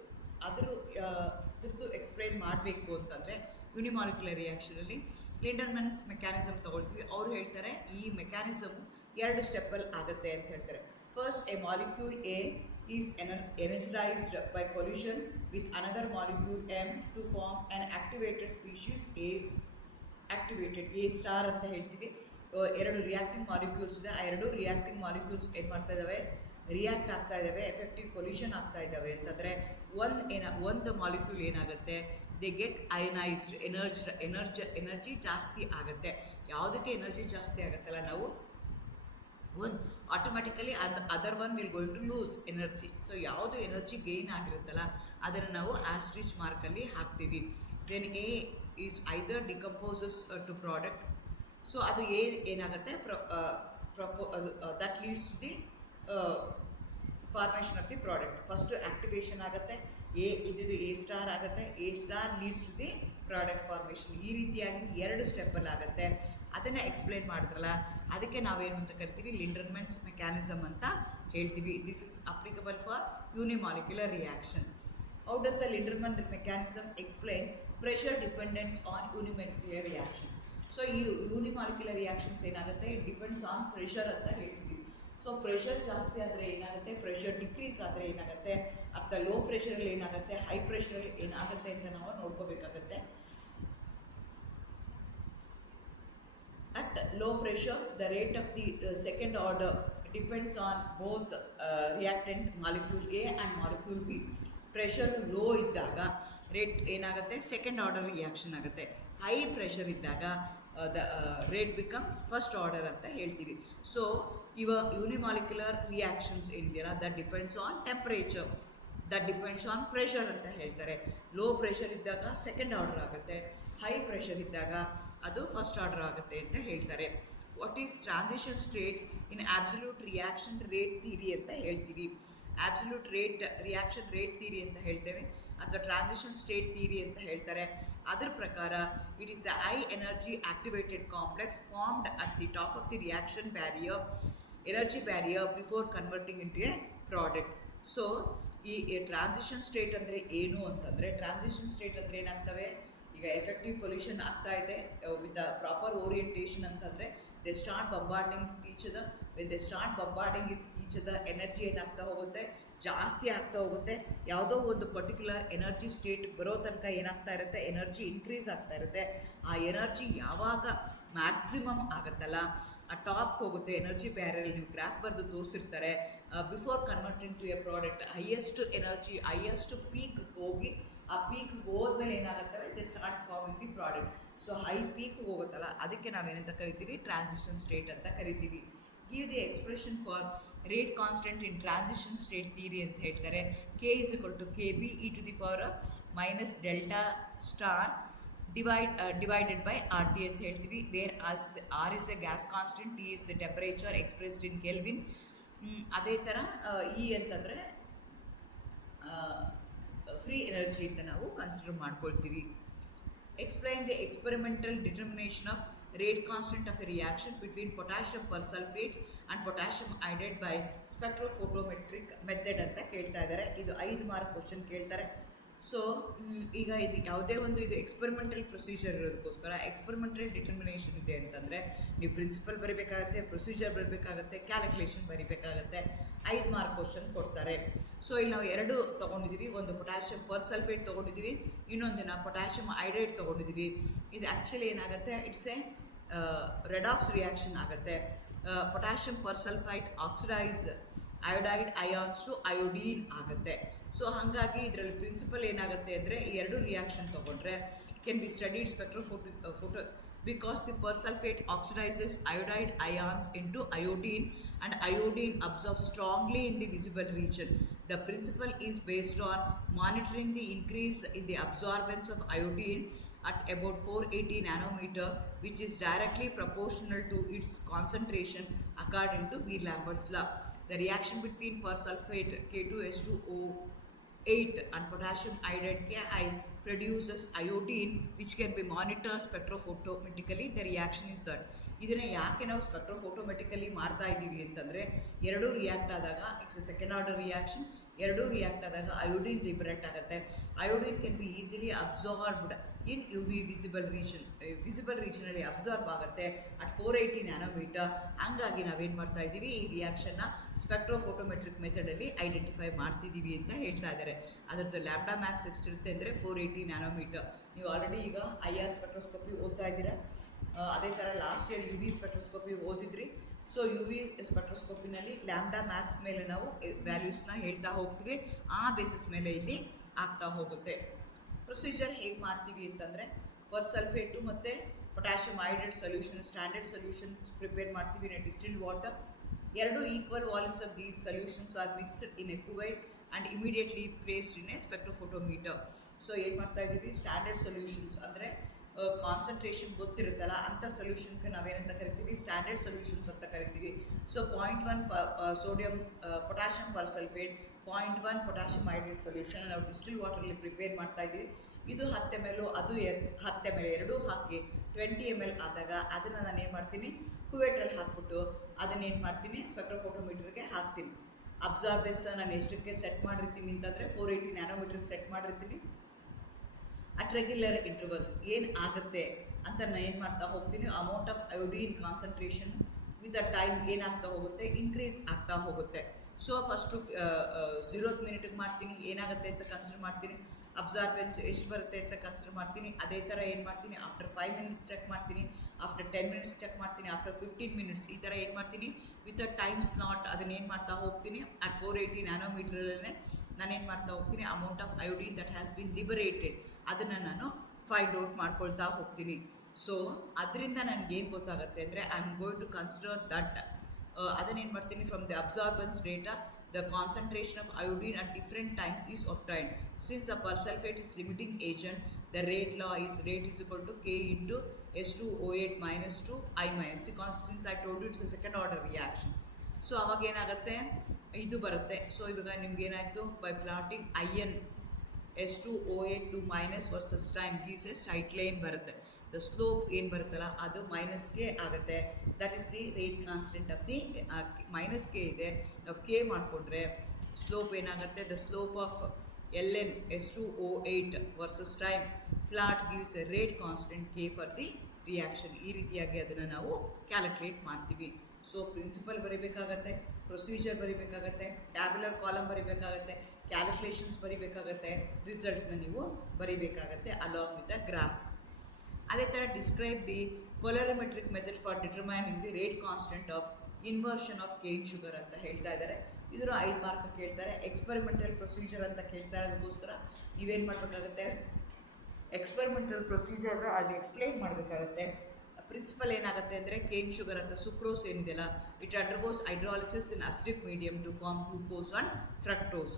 ಅದ್ರದ್ದು ಎಕ್ಸ್ಪ್ಲೈನ್ ಮಾಡಬೇಕು ಅಂತಂದರೆ ಯೂನಿಮಾಲಿಕ್ಯುಲರ್ ರಿಯಾಕ್ಷನಲ್ಲಿ ಲಿಂಡರ್ಮೆನ್ಸ್ ಮೆಕ್ಯಾನಿಸಮ್ ತೊಗೊಳ್ತೀವಿ. ಅವ್ರು ಹೇಳ್ತಾರೆ ಈ ಮೆಕ್ಯಾನಿಸಮು 2 ಸ್ಟೆಪ್ಪಲ್ಲಿ ಆಗುತ್ತೆ ಅಂತ ಹೇಳ್ತಾರೆ. First, A molecule A is energized by collision with another molecule M to form an activated species A activated A star ಅಂತ ಹೇಳ್ತೀವಿ. 2 ರಿಯಾಕ್ಟಿಂಗ್ ಮಾಲಿಕ್ಯೂಲ್ಸ್ ಇದೆ. ಆ 2 ರಿಯಾಕ್ಟಿಂಗ್ ಮಾಲಿಕ್ಯೂಲ್ಸ್ ಏನು ಮಾಡ್ತಾ ಇದ್ದಾವೆ, ರಿಯಾಕ್ಟ್ ಆಗ್ತಾ ಇದ್ದಾವೆ, ಎಫೆಕ್ಟಿವ್ ಕೊಲ್ಯೂಷನ್ ಆಗ್ತಾ ಇದ್ದಾವೆ ಅಂತಂದರೆ ಒಂದು ಮಾಲಿಕ್ಯೂಲ್ ಏನಾಗುತ್ತೆ, ದೇ ಗೆಟ್ ಅಯನೈಸ್ಡ್, ಎನರ್ಜಿ ಜಾಸ್ತಿ ಆಗುತ್ತೆ. ಯಾವುದಕ್ಕೆ ಎನರ್ಜಿ ಜಾಸ್ತಿ ಆಗುತ್ತಲ್ಲ, ನಾವು ಒಂದು automatically other one will going to lose energy. So ಯಾವುದು ಎನರ್ಜಿ ಗೇನ್ ಆಗಿರುತ್ತಲ್ಲ ಅದನ್ನು ನಾವು ಆಸ್ಟ್ರಿಚ್ ಮಾರ್ಕಲ್ಲಿ ಹಾಕ್ತೀವಿ. Then A is either decomposes to product. So ಅದು ಏನಾಗುತ್ತೆ, that leads to the formation of the product. First activation ಆಗುತ್ತೆ, ಇದು ಎ ಸ್ಟಾರ್ ಆಗುತ್ತೆ. A star leads to the product formation. ಈ ರೀತಿಯಾಗಿ 2 ಸ್ಟೆಪ್ಪಲ್ಲಿ ಆಗುತ್ತೆ. ಅದನ್ನು ಎಕ್ಸ್ಪ್ಲೇನ್ ಮಾಡಿದ್ರಲ್ಲ, ಅದಕ್ಕೆ ನಾವೇನು ಅಂತ ಕರಿತೀವಿ, ಲಿಂಡರ್ಮೆಂಟ್ಸ್ ಮೆಕ್ಯಾನಿಸಮ್ ಅಂತ ಹೇಳ್ತೀವಿ. This is applicable for unimolecular reaction. How does the Lindemann mechanism explain pressure dependence on unimolecular reaction? So ಈ ಯೂನಿಮಾಲಿಕ್ಯುಲರ್ ರಿಯಾಕ್ಷನ್ಸ್ ಏನಾಗುತ್ತೆ, ಡಿಪೆಂಡ್ಸ್ ಆನ್ ಪ್ರೆಷರ್ ಅಂತ ಹೇಳ್ತೀವಿ. ಸೊ ಪ್ರೆಷರ್ ಜಾಸ್ತಿ ಆದರೆ ಏನಾಗುತ್ತೆ, ಪ್ರೆಷರ್ ಡಿಕ್ರೀಸ್ ಆದರೆ ಏನಾಗುತ್ತೆ, ಅಥವಾ ಲೋ ಪ್ರೆಷರಲ್ಲಿ ಏನಾಗುತ್ತೆ, ಹೈ ಪ್ರೆಷರಲ್ಲಿ ಏನಾಗುತ್ತೆ ಅಂತ ನಾವು ನೋಡ್ಕೋಬೇಕಾಗತ್ತೆ. At low pressure, the rate of the second order depends on both reactant molecule A and molecule B. Pressure low ಇದ್ದಾಗ ರೇಟ್ ಏನಾಗುತ್ತೆ, ಸೆಕೆಂಡ್ ಆರ್ಡರ್ ರಿಯಾಕ್ಷನ್ ಆಗುತ್ತೆ. ಹೈ ಪ್ರೆಷರ್ ಇದ್ದಾಗ the rate becomes first order ಅಂತ ಹೇಳ್ತೀವಿ. So unimolecular reactions ಏನಿದೆಯಲ್ಲ, that depends on temperature, that depends on pressure ಅಂತ ಹೇಳ್ತಾರೆ. Low pressure ಇದ್ದಾಗ ಸೆಕೆಂಡ್ ಆರ್ಡರ್ ಆಗುತ್ತೆ, ಹೈ ಪ್ರೆಷರ್ ಇದ್ದಾಗ ಅದು ಫಸ್ಟ್ ಆರ್ಡರ್ ಆಗುತ್ತೆ ಅಂತ ಹೇಳ್ತಾರೆ. What is transition state in absolute reaction rate theory ಅಂತ ಹೇಳ್ತೀವಿ. ಆಬ್ಸಲ್ಯೂಟ್ ರಿಯಾಕ್ಷನ್ ರೇಟ್ ಥಿಯರಿ ಅಂತ ಹೇಳ್ತೇವೆ, ಅಥವಾ ಟ್ರಾನ್ಸಿಷನ್ ಸ್ಟೇಟ್ ಥಿಯರಿ ಅಂತ ಹೇಳ್ತಾರೆ. ಅದರ ಪ್ರಕಾರ it is the high energy activated complex formed at the top of the reaction barrier, energy barrier before converting into A product. So ಈ ಟ್ರಾನ್ಸಿಷನ್ ಸ್ಟೇಟ್ ಅಂದರೆ ಏನು ಅಂತಂದರೆ, ಟ್ರಾನ್ಸಿಷನ್ ಸ್ಟೇಟ್ ಅಂದರೆ ಏನಾಗ್ತವೆ, ಈಗ ಎಫೆಕ್ಟಿವ್ ಕೊಲ್ಯೂಷನ್ ಆಗ್ತಾ ಇದೆ ವಿತ್ ದ ಪ್ರಾಪರ್ ಓರಿಯೆಂಟೇಷನ್ ಅಂತಂದರೆ they start bombarding each other. When they start bombarding each other, energy ಏನಾಗ್ತಾ ಹೋಗುತ್ತೆ, ಜಾಸ್ತಿ ಆಗ್ತಾ ಹೋಗುತ್ತೆ. ಯಾವುದೋ ಒಂದು ಪರ್ಟಿಕ್ಯುಲರ್ ಎನರ್ಜಿ ಸ್ಟೇಟ್ ಬರೋ ತನಕ ಏನಾಗ್ತಾ ಇರುತ್ತೆ, ಎನರ್ಜಿ ಇನ್ಕ್ರೀಸ್ ಆಗ್ತಾ ಇರುತ್ತೆ. ಆ ಎನರ್ಜಿ ಯಾವಾಗ ಮ್ಯಾಕ್ಸಿಮಮ್ ಆಗುತ್ತಲ್ಲ, ಆ ಟಾಪ್ಗೆ ಹೋಗುತ್ತೆ. ಎನರ್ಜಿ ಬ್ಯಾರಿಯರಲ್ಲಿ ನೀವು ಗ್ರಾಫ್ ಬರೆದು ತೋರಿಸಿರ್ತಾರೆ. Before converting to a product, highest energy, highest peak ಹೋಗಿ, ಆ ಪೀಕ್ ಹೋದ್ಮೇಲೆ ಏನಾಗುತ್ತವೆ, they start forming the product. So high peak ಹೋಗುತ್ತಲ್ಲ, ಅದಕ್ಕೆ ನಾವೇನಂತ ಕರಿತೀವಿ, ಟ್ರಾನ್ಸಿಷನ್ ಸ್ಟೇಟ್ ಅಂತ ಕರಿತೀವಿ. Give the expression for rate constant in transition state theory ಅಂತ ಹೇಳ್ತಾರೆ. K is equal to KB e to the power minus delta star divided by RT ಅಂತ ಹೇಳ್ತೀವಿ. Where R is a gas constant, T is the temperature expressed in Kelvin. ಅದೇ ಥರ E ಅಂತಂದರೆ free energy ಅಂತ ನಾವು consider ಮಾಡ್ಕೊಳ್ತೀವಿ. Explain the experimental determination of rate constant of a reaction between potassium persulfate and potassium iodide by spectrophotometric method ಅಂತ ಕೇಳ್ತಾ ಇದ್ದಾರೆ. ಇದು 5 ಮಾರ್ಕ್ ಕ್ವಶನ್ ಕೇಳ್ತಾರೆ. ಸೊ ಈಗ ಇದು ಯಾವುದೇ ಒಂದು ಇದು ಎಕ್ಸ್ಪೆರಿಮೆಂಟಲ್ ಪ್ರೊಸೀಜರ್ ಇರೋದಕ್ಕೋಸ್ಕರ ಎಕ್ಸ್ಪೆರಿಮೆಂಟಲ್ ಡಿಟರ್ಮಿನೇಷನ್ ಇದೆ ಅಂತಂದರೆ ನೀವು ಪ್ರಿನ್ಸಿಪಲ್ ಬರೀಬೇಕಾಗತ್ತೆ, ಪ್ರೊಸೀಜರ್ ಬರೀಬೇಕಾಗತ್ತೆ, ಕ್ಯಾಲ್ಕುಲೇಷನ್ ಬರೀಬೇಕಾಗತ್ತೆ. 5 ಮಾರ್ಕ್ ಕ್ವಶನ್ ಕೊಡ್ತಾರೆ. ಸೊ ಇಲ್ಲಿ ನಾವು 2 ತೊಗೊಂಡಿದ್ದೀವಿ. ಒಂದು ಪೊಟ್ಯಾಷಿಯಮ್ ಪರ್ಸಲ್ಫೇಟ್ ತೊಗೊಂಡಿದ್ದೀವಿ, ಇನ್ನೊಂದಿನ ಪೊಟ್ಯಾಷಿಯಮ್ ಐಡೈಡ್ ತೊಗೊಂಡಿದ್ದೀವಿ. ಇದು ಆ್ಯಕ್ಚುಲಿ ಏನಾಗುತ್ತೆ, ಇಟ್ಸ್ ಎ ರೆಡಾಕ್ಸ್ ರಿಯಾಕ್ಷನ್ ಆಗುತ್ತೆ. Potassium persulfate oxidise iodide ions to iodine ಆಗುತ್ತೆ. ಸೊ ಹಾಗಾಗಿ ಇದರಲ್ಲಿ ಪ್ರಿನ್ಸಿಪಲ್ ಏನಾಗುತ್ತೆ ಅಂದರೆ, ಈ 2 ರಿಯಾಕ್ಷನ್ ತೊಗೊಂಡ್ರೆ can be studied spectrophoto because the persulfate oxidizes iodide ions into iodine and iodine absorbs strongly in the visible region. The principle is based on monitoring the increase in the absorbance of iodine at about 480 nanometer, which is directly proportional to its concentration according to Beer-Lambert's law. The reaction between persulfate K2H2O8 and potassium iodide Ki produces iodine which can be monitored spectrophotometrically. The reaction is that ಇದನ್ನು ಯಾಕೆ ನಾವು ಸ್ಪೆಕ್ಟ್ರೋಫೋಟೋಮೆಟ್ರಿಕಲಿ ಮಾಡ್ತಾ ಇದ್ದೀವಿ ಅಂತಂದರೆ, 2 react ಆದಾಗ it's a second order reaction. 2 react ಆದಾಗ iodine liberate ಆಗುತ್ತೆ. Iodine can be easily absorbed in UV visible ರೀಜನಲ್ಲಿ ಅಬ್ಸಾರ್ಬ್ ಆಗುತ್ತೆ ಅಟ್ 480 ನ್ಯಾನೋಮೀಟರ್. ಹಂಗಾಗಿ ನಾವೇನು ಮಾಡ್ತಾ ಇದ್ದೀವಿ, ಈ ರಿಯಾಕ್ಷನ್ನ ಸ್ಪೆಕ್ಟ್ರೋಫೋಟೋಮೆಟ್ರಿಕ್ ಮೆಥಡಲ್ಲಿ ಐಡೆಂಟಿಫೈ ಮಾಡ್ತಿದ್ದೀವಿ ಅಂತ ಹೇಳ್ತಾ ಇದ್ದಾರೆ. ಅದರದ್ದು ಲ್ಯಾಂಬ್ಡಾ ಮ್ಯಾಕ್ಸ್ ಎಷ್ಟಿರುತ್ತೆ ಅಂದರೆ 480 ನ್ಯಾನೋಮೀಟರ್. ನೀವು ಆಲ್ರೆಡಿ ಈಗ IR ಸ್ಪೆಕ್ಟ್ರೋಸ್ಕೋಪಿ ಓದ್ತಾ ಇದ್ದೀರಾ, ಅದೇ ಥರ ಲಾಸ್ಟ್ ಇಯರ್ UV ಸ್ಪೆಕ್ಟ್ರೋಸ್ಕೋಪಿ ಓದಿದ್ರಿ. ಸೊ UV ಸ್ಪೆಕ್ಟ್ರೋಸ್ಕೋಪಿನಲ್ಲಿ ಲ್ಯಾಂಬ್ಡಾ ಮ್ಯಾಕ್ಸ್ ಮೇಲೆ ನಾವು ವ್ಯಾಲ್ಯೂಸ್ನ ಹೇಳ್ತಾ ಹೋಗ್ತೀವಿ. ಆ ಬೇಸಿಸ್ ಮೇಲೆ ಇಲ್ಲಿ ಆಗ್ತಾ ಹೋಗುತ್ತೆ. ಪ್ರೊಸೀಜರ್ ಹೇಗೆ ಮಾಡ್ತೀವಿ ಅಂತಂದರೆ, ಪರ್ಸಲ್ಫೇಟು ಮತ್ತು potassium iodide solution, standard solution prepare ಮಾಡ್ತೀವಿ in a distilled water. 2 equal volumes of these solutions are mixed in a cuvette and immediately placed in a spectrophotometer. So ಏನು ಮಾಡ್ತಾ ಇದ್ದೀವಿ, ಸ್ಟ್ಯಾಂಡರ್ಡ್ ಸೊಲ್ಯೂಷನ್ಸ್ ಅಂದರೆ ಕಾನ್ಸಂಟ್ರೇಷನ್ ಗೊತ್ತಿರುತ್ತಲ್ಲ ಅಂಥ ಸೊಲ್ಯೂಷನ್ಗೆ ನಾವೇನಂತ ಕರಿತೀವಿ, ಸ್ಟ್ಯಾಂಡರ್ಡ್ ಸೊಲ್ಯೂಷನ್ಸ್ ಅಂತ ಕರಿತೀವಿ. So 0.1 sodium potassium persulfate, 0.1 potassium iodide solution ನಾವು ಡಿಸ್ಟಿಲ್ ವಾಟರಲ್ಲಿ ಪ್ರಿಪೇರ್ ಮಾಡ್ತಾ ಇದ್ದೀವಿ. ಇದು 10 ml ಅದು 10 ml ಎರಡೂ ಹಾಕಿ 20 ml ಆದಾಗ ಅದನ್ನು ನಾನು ಏನು ಮಾಡ್ತೀನಿ, ಕುವೆಟಲ್ಲಿ ಹಾಕ್ಬಿಟ್ಟು ಅದನ್ನೇನು ಮಾಡ್ತೀನಿ, ಸ್ಪೆಕ್ಟ್ರೋಫೋಟೋಮೀಟರ್ಗೆ ಹಾಕ್ತೀನಿ. ಅಬ್ಸಾರ್ಬೆನ್ಸ್ ನಾನು ಎಷ್ಟಕ್ಕೆ ಸೆಟ್ ಮಾಡಿರ್ತೀನಿ ಅಂತಂದರೆ 480 ನ್ಯಾನೋಮೀಟರ್ಗೆ ಸೆಟ್ ಮಾಡಿರ್ತೀನಿ. ಅಟ್ ರೆಗ್ಯುಲರ್ ಇಂಟರ್ವಲ್ಸ್ ಏನು ಆಗುತ್ತೆ ಅಂತ ನಾನು ಏನು ಮಾಡ್ತಾ ಹೋಗ್ತೀನಿ, amount of iodine concentration with a time ಏನಾಗ್ತಾ ಹೋಗುತ್ತೆ, ಇನ್ಕ್ರೀಸ್ ಆಗ್ತಾ ಹೋಗುತ್ತೆ. ಸೊ ಫಸ್ಟು 0th ಮಿನಿಟಿಗೆ ಮಾಡ್ತೀನಿ, ಏನಾಗುತ್ತೆ ಅಂತ ಕನ್ಸಿಡರ್ ಮಾಡ್ತೀನಿ. ಅಬ್ಸಾರ್ಬೆನ್ಸ್ ಎಷ್ಟು ಬರುತ್ತೆ ಅಂತ ಕನ್ಸಿಡರ್ ಮಾಡ್ತೀನಿ. ಅದೇ ಥರ ಏನು ಮಾಡ್ತೀನಿ, ಆಫ್ಟರ್ 5 ಮಿನಿಟ್ಸ್ ಚೆಕ್ ಮಾಡ್ತೀನಿ, ಆಫ್ಟರ್ 10 ಮಿನಿಟ್ಸ್ ಚೆಕ್ ಮಾಡ್ತೀನಿ, ಆಫ್ಟರ್ 15 ಮಿನಿಟ್ಸ್ ಈ ಥರ ಏನು ಮಾಡ್ತೀನಿ, ವಿತ್ ಅ ಟೈಮ್ ಸ್ಲಾಟ್ ಅದನ್ನೇನು ಮಾಡ್ತಾ ಹೋಗ್ತೀನಿ. ಅಟ್ 480 ನ್ಯಾನೋಮೀಟ್ರಲ್ಲೇ ನಾನೇನು ಮಾಡ್ತಾ ಹೋಗ್ತೀನಿ, amount of iodine that has been liberated ಅದನ್ನು ನಾನು ಫೈಂಡ್ ಔಟ್ ಮಾಡ್ಕೊಳ್ತಾ ಹೋಗ್ತೀನಿ. ಸೊ ಅದರಿಂದ ನನಗೇನು ಗೊತ್ತಾಗುತ್ತೆ ಅಂದರೆ, I am going to consider that ಅದನ್ನೇನು ಮಾಡ್ತೀನಿ, from the absorbance data the concentration of iodine at different times is obtained. Since the persulfate is limiting agent, the rate is equal to K into S2O8 minus 2 I minus. Since I told you it's a second order reaction. So ಅವಾಗ ಏನಾಗುತ್ತೆ, ಇದು ಬರುತ್ತೆ. So ಇವಾಗ ನಿಮ್ಗೆ ಏನಾಯಿತು, by plotting IN S2O8 2 minus versus time gives a straight line ಬರುತ್ತೆ. The slope ಏನು ಬರುತ್ತಲ್ಲ ಅದು -k ಆಗುತ್ತೆ. That is the rate constant of the -k ಇದೆ. ನಾವು k ಮಾಡಿಕೊಂಡ್ರೆ ಸ್ಲೋಪ್ ಏನಾಗುತ್ತೆ, the slope of ln S2O8 versus time plot gives a rate constant k for the reaction. ಈ ರೀತಿಯಾಗಿ ಅದನ್ನು ನಾವು ಕ್ಯಾಲ್ಕುಲೇಟ್ ಮಾಡ್ತೀವಿ. ಸೊ ಪ್ರಿನ್ಸಿಪಲ್ ಬರೀಬೇಕಾಗತ್ತೆ, ಪ್ರೊಸೀಜರ್ ಬರೀಬೇಕಾಗತ್ತೆ, ಟ್ಯಾಬ್ಯುಲರ್ ಕಾಲಮ್ ಬರೀಬೇಕಾಗತ್ತೆ, ಕ್ಯಾಲ್ಕುಲೇಷನ್ಸ್ ಬರೀಬೇಕಾಗತ್ತೆ, ರಿಸಲ್ಟ್ನ ನೀವು ಬರೀಬೇಕಾಗತ್ತೆ ಅಲಾಂಗ್ ವಿತ್ ದ ಗ್ರಾಫ್. ಅದೇ ಥರ describe the polarimetric method for determining the rate constant of inversion of cane sugar ಅಂತ ಹೇಳ್ತಾ ಇದ್ದಾರೆ. ಇದನ್ನು 5 ಮಾರ್ಕ್ ಕೇಳ್ತಾರೆ. ಎಕ್ಸ್ಪೆರಿಮೆಂಟಲ್ ಪ್ರೊಸೀಜರ್ ಅಂತ ಕೇಳ್ತಾರೆ. ಅದಕ್ಕೋಸ್ಕರ ನೀವೇನು ಮಾಡಬೇಕಾಗತ್ತೆ, ಎಕ್ಸ್ಪೆರಿಮೆಂಟಲ್ ಪ್ರೊಸೀಜರ್ ಅಲ್ಲಿ ಎಕ್ಸ್ಪ್ಲೈನ್ ಮಾಡಬೇಕಾಗತ್ತೆ. ಪ್ರಿನ್ಸಿಪಲ್ ಏನಾಗುತ್ತೆ ಅಂದರೆ, ಕೇನ್ ಶುಗರ್ ಅಂತ ಸುಕ್ರೋಸ್ ಏನಿದೆಯಲ್ಲ, it undergoes hydrolysis in acidic medium to form glucose and fructose.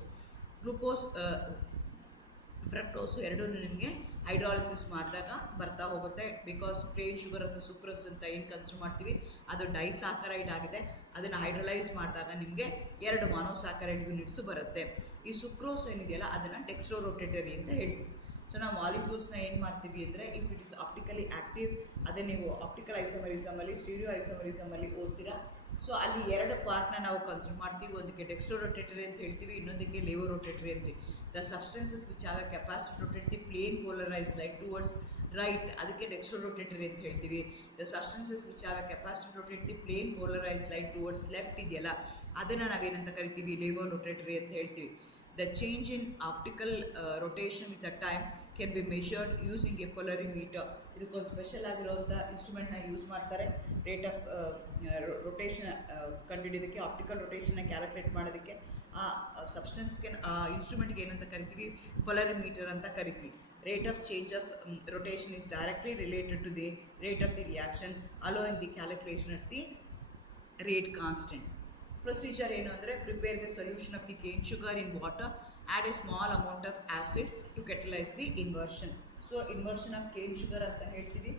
Fructose ಎರಡೂ ನಿಮಗೆ ಹೈಡ್ರಾಲಿಸಿಸ್ ಮಾಡಿದಾಗ ಬರ್ತಾ ಹೋಗುತ್ತೆ. ಬಿಕಾಸ್ ಕೇನ್ ಶುಗರ್ ಅಂತ ಸುಕ್ರೋಸ್ ಅಂತ ಏನು ಕನ್ಸಿಡರ್ ಮಾಡ್ತೀವಿ ಅದು ಡೈಸಾಕರೈಡ್ ಆಗಿದೆ. ಅದನ್ನು ಹೈಡ್ರಲೈಸ್ ಮಾಡಿದಾಗ ನಿಮಗೆ 2 ಮಾನೋಸಾಕರೈಡ್ ಯೂನಿಟ್ಸು ಬರುತ್ತೆ. ಈ ಸುಕ್ರೋಸ್ ಏನಿದೆಯಲ್ಲ ಅದನ್ನು ಡೆಕ್ಸ್ಟ್ರೋರೊಟೇಟರಿ ಅಂತ ಹೇಳ್ತೀವಿ. ಸೊ ನಾವು ಮಾಲಿಕ್ಯೂಲ್ಸ್ನ ಏನು ಮಾಡ್ತೀವಿ ಅಂದರೆ, if it is optically active ಅದೇ ನೀವು ಆಪ್ಟಿಕಲ್ ಐಸೋಮರಿಸಮಲ್ಲಿ ಸ್ಟೀರಿಯೋ ಐಸೋಮರಿಸಮಲ್ಲಿ ಓದ್ತೀರಾ. ಸೊ ಅಲ್ಲಿ 2 ಪಾರ್ಟ್ನ ನಾವು ಕನ್ಸಿಡರ್ ಮಾಡ್ತೀವಿ. ಒಂದಕ್ಕೆ ಡೆಕ್ಸ್ಟ್ರೋರೊಟೇಟರಿ ಅಂತ ಹೇಳ್ತೀವಿ, ಇನ್ನೊಂದಕ್ಕೆ ಲೇವೊರೊಟೇಟರಿ ಅಂತೀವಿ. The substances which have a capacity to rotate the plane polarise light towards right ಅದಕ್ಕೆ ಡೆಕ್ಸ್ಟ್ರೋರೊಟೇಟರಿ ಅಂತ ಹೇಳ್ತೀವಿ. The substances which have a capacity to rotate the plane polarise light towards left ಇದೆಯಲ್ಲ ಅದನ್ನು ನಾವೇನಂತ ಕರಿತೀವಿ, ಲೇವೊರೊಟೇಟರಿ ಅಂತ ಹೇಳ್ತೀವಿ. The change in optical rotation with the time can be measured using a polarimeter. ಇದಕ್ಕೊಂದು ಸ್ಪೆಷಲ್ ಆಗಿರೋಂಥ ಇನ್ಸ್ಟ್ರೂಮೆಂಟ್ನ ಯೂಸ್ ಮಾಡ್ತಾರೆ. ರೇಟ್ ಆಫ್ ರೊಟೇಷನ್ ಕಂಡುಹಿಡಿಯೋದಕ್ಕೆ, ಆಪ್ಟಿಕಲ್ ರೊಟೇಷನ್ನ ಕ್ಯಾಲ್ಕುಲೇಟ್ ಮಾಡೋದಕ್ಕೆ ಆ ಸಬ್ಸ್ಟೆನ್ಸ್ಗೆ ಆ ಇನ್ಸ್ಟ್ರೂಮೆಂಟ್ಗೆ ಏನಂತ ಕರಿತೀವಿ, ಪೊಲರಿಮೀಟರ್ ಅಂತ ಕರಿತೀವಿ. Rate of change of rotation is directly related to the rate of the reaction allowing the calculation of the rate constant. Procedure ಏನು ಅಂದರೆ, prepare the solution of the cane sugar in water, add a small amount of acid to catalyse the inversion. So inversion of cane sugar ಅಂತ ಹೇಳ್ತೀವಿ.